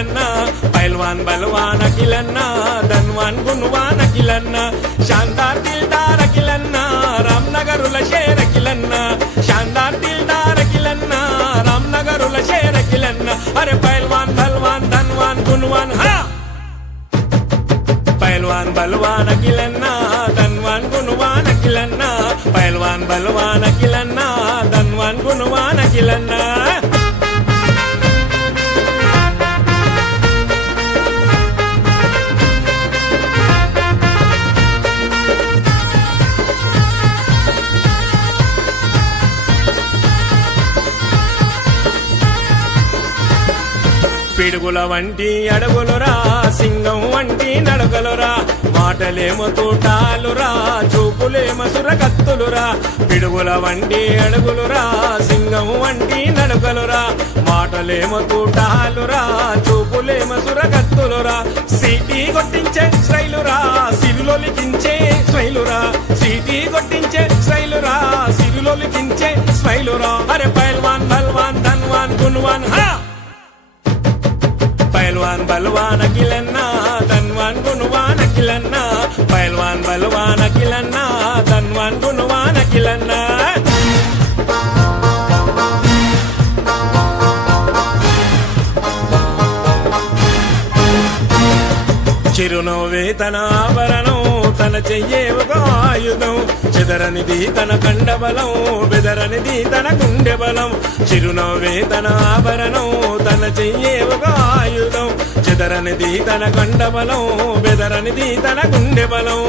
अखिलन्ना पहलवान बलवान अखिलन्ना धनवान गुणवान अखिलन्ना शानदार दिलदार अखिलन्ना रामनगरुल शेर अखिलन्ना शानदार दिलदार अखिलन्ना रामनगरुल शेर अखिलन्ना अरे पहलवान बलवान धनवान गुणवान हा पहलवान बलवान अखिलन्ना धनवान गुणवान अखिलन्ना पहलवान बलवान अखिलन्ना धनवान गुणवान अखिलन्ना పిడుగుల వంటి అడుగులురా సింగం వంటి నడకలురా మాటలేమో తూటాలురా చూపులేమో సురకత్తులురా పిడుగుల వంటి అడుగులురా సింగం వంటి నడకలురా మాటలేమో తూటాలురా చూపులేమో సురకత్తులురా సీటీ కొట్టించే స్టైలురా సిరులొలికించే స్మైలురా సీటీ కొట్టించే స్టైలురా సిరులొలికించే స్మైలురా అరే పహల్వాన్ బల్వాన్ ధన్వాన్ గుణవాన్ హా पहलवान बलवान अखिलन्ना धनवान गुणवान अखिलन्ना पहलवान बलवान अखिलन्ना धनवान गुणवान अखिलन्ना చిరునవ్వే తన ఆభరణం తన చెయ్యే ఒక ఆయుధం చెదరనిది తన కండబలం బెదరనిది తన గుండె బలం చిరునవ్వే తన ఆభరణం తన చెయ్యే ఒక ఆయుధం చెదరనిది తన కండబలం బెదరనిది తన గుండె బలం